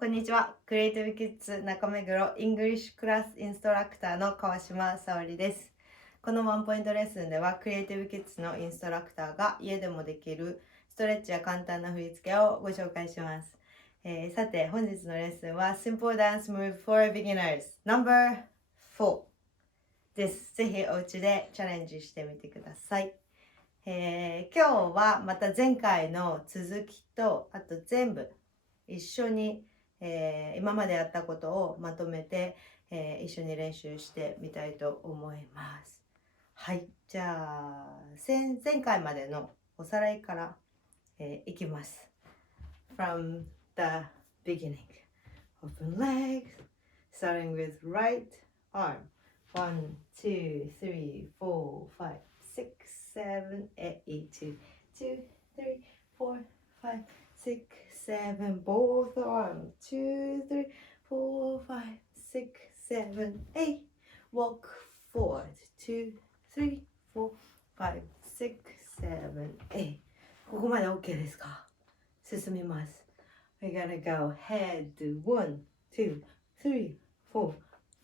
こんにちは。クリエイティブキッズ中目黒イングリッシュクラスインストラクターの川島沙織です。このワンポイントレッスンではクリエイティブキッズのインストラクターが家でもできるストレッチや簡単な振り付けをご紹介します。さて本日のレッスンは Simple Dance Move for Beginners No.4 です。ぜひお家でチャレンジしてみてください。今日はまた前回の続きとあと全部一緒に今までやったことをまとめて、一緒に練習してみたいと思います。はい、じゃあ前回までのおさらいから、いきます。From the beginning. Open legs, starting with right arm. 1, 2, 3, 4, 5, 6, 7, 8, 2, 2, 3, 4, 5, 6, 7, both arms, 2, 3, 4, 5, 6, 7, 8, walk forward, 2, 3, 4, 5, 6, 7, 8. ここまで OK ですか？進みます。We're gonna go head, 1, 2, 3, 4,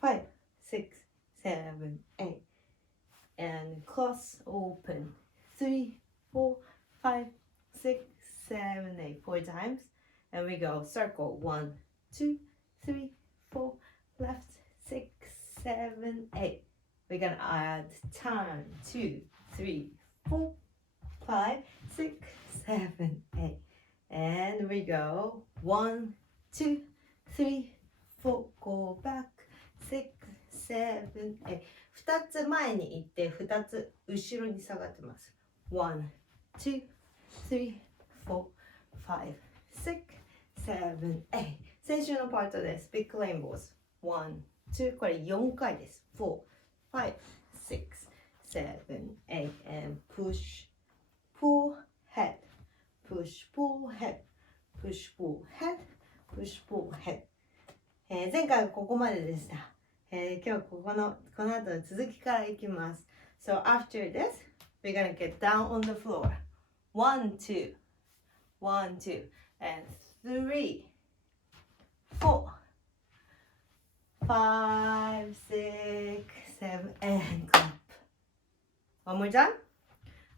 5, 6, 7, 8. And cross open, 3, 4, 5, 6, 7, 8. 4 times. And we go circle 1, 2, 3, 4, left, 6, 7, 8. We're gonna add turn 2, 3, 4, 5, 6, 7, 8. And we go 1, 2, 3, 4, go back, 6, 7, 8. 2つ前に行って2つ後ろに下がってます。1, 2, 3, 4, 5, 6, 7, 8. 先週のパートです。ビッグレインボーズ。1, 2, これ4回です。4, 5, 6, 7, 8. And push, pull, head. Push, pull, head. Push, pull, head. Push, pull, head. 前回はここまででした。今日この後の続きからいきます。So after this, we're gonna get down on the floor. 1, 2, 1, 2, and 3, 4, 5, 6, 7, and clap. One more time.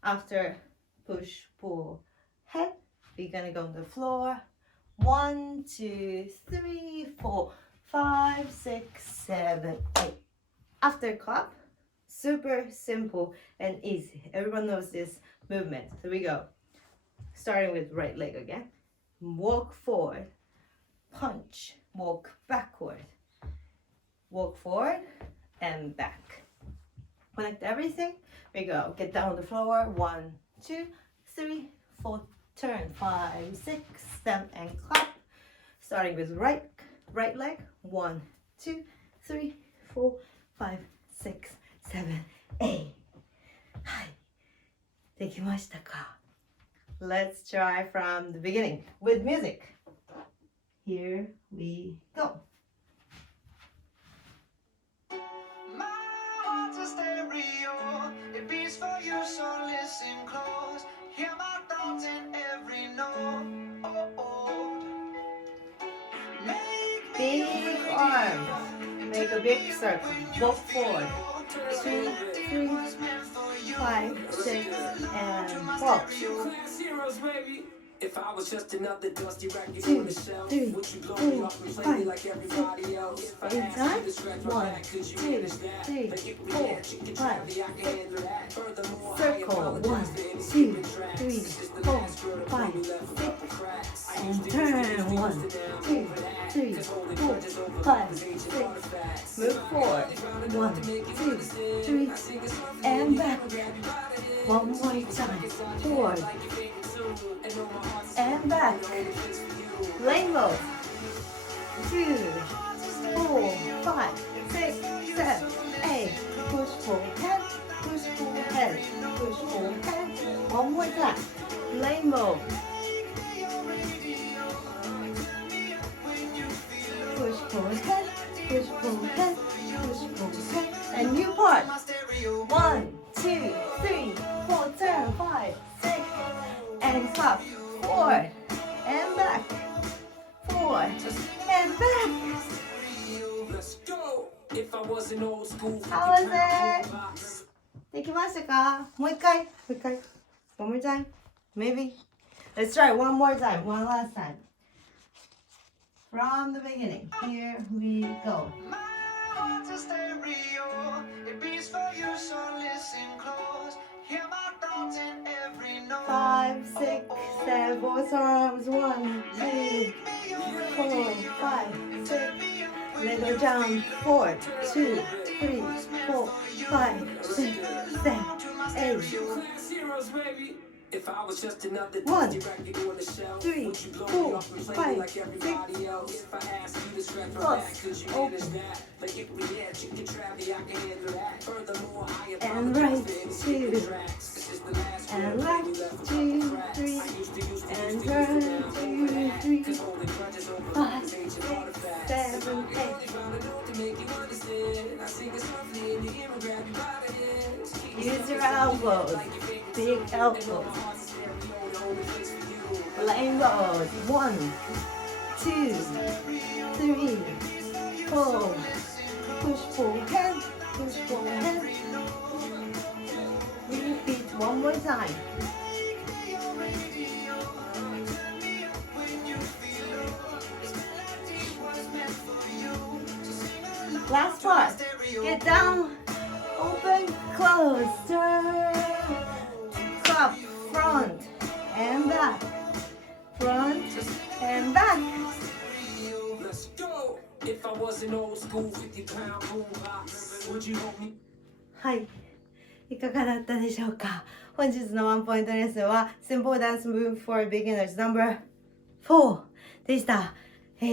After push, pull, head, we're gonna go on the floor. 1, 2, 3, 4, 5, 6, 7, 8. After clap, super simple and easy. Everyone knows this movement. So we go. Starting with right leg again. Walk forward, punch, walk backward, walk forward and back. Connect everything. We go. Get down on the floor. 1, 2, 3, 4. Turn 5, 6, 7, and clap. Starting with right leg. 1, 2, 3, 4, 5, 6, 7, 8. はい。できましたか？ Let's try from the beginning with music. Here we go. My heart's a stereo. It beats for you, so listen close. Hear my thoughts in every note. Make me Big arms. Make a big circle. Walk forward. 2, 3, 5, 6, and walk. If I was just another dusty record 2, on the shelf, 3, would you blow 4, me off and play 5, like everybody else? If I 8 asked you times. to stretch 1, my back, could 2, you manage that? 3, Like if we 4, had chicken 5, gravity, I can 6. handle that. Furthermore, I Circle. 1, apologize to any 2, skipping tracks. 3, This is the 4, last girl to 5, pull me left 6. off the cracks. I And used to turn. use these 1, things to now 2, over that. 3, 'Cause holding 4, grudges over 5, love is ancient 6. artifacts. Move forward. 1, 2, 3, and back. One more time. Forward. And back. Rainbow. 2, 4, 5, 6, 7, 8. Push, pull, head. Push, pull, head. Push, pull, head. One more time. Rainbow. Push, pull, head. Push, pull, head. Push, pull, head. And new part. 1, 2, 3, 4, turn, 5, 6, and clap. Forward and back. 4, 4 and back. Let's go. If I wasn't old school, How was it? できましたか？もう一回。One more time. Maybe. Let's try one more time. One last time. From the beginning. Here we go. My heart's a stereo. It beats for you, so listen close. Hear my thoughts in every note. 5, 6, 7, both arms. 1, 2, 4, 5, 6. Little jump. 4, 2, 3, 4, 5, 6, 7, 8. class heroes, baby. If I was just another 1, DJ back there on the shelf, 3, would you blow 4, me off and play 5, me like everybody 6. else? If I asked you to scratch my Close. back, could you manage that? Like if we had chicken trap, I can handle that. Furthermore, I And apologize right, for any 2. skipping tracks. This is the last And one, left, baby, left 2, without cracks. 3. I used to And now I'm turn, over 2, that. 3. 'Cause holding grudges over 5, things ain't 6, your artifact. 7, 8. Only found a note to make you understand. I sing it softly in the ear and grab you by the hands. Use your elbows. Big elbows. Rainbows. 1, 2, 3, 4. Push forehand. Push forehand. Repeat one more time. Last part. Get down. Open, close, turn. Clap, front and back. Front and back. Let's go. If I was an old school 50-pound boombox, would you help me? はい。いかがだったでしょうか？本日のワンポイントレッスンは Simple Dance Move for Beginners No.4 でした。今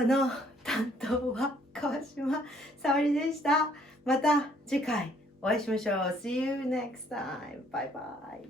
日の担当は川島沙織でした。また次回お会いしましょう。See you next time. Bye bye.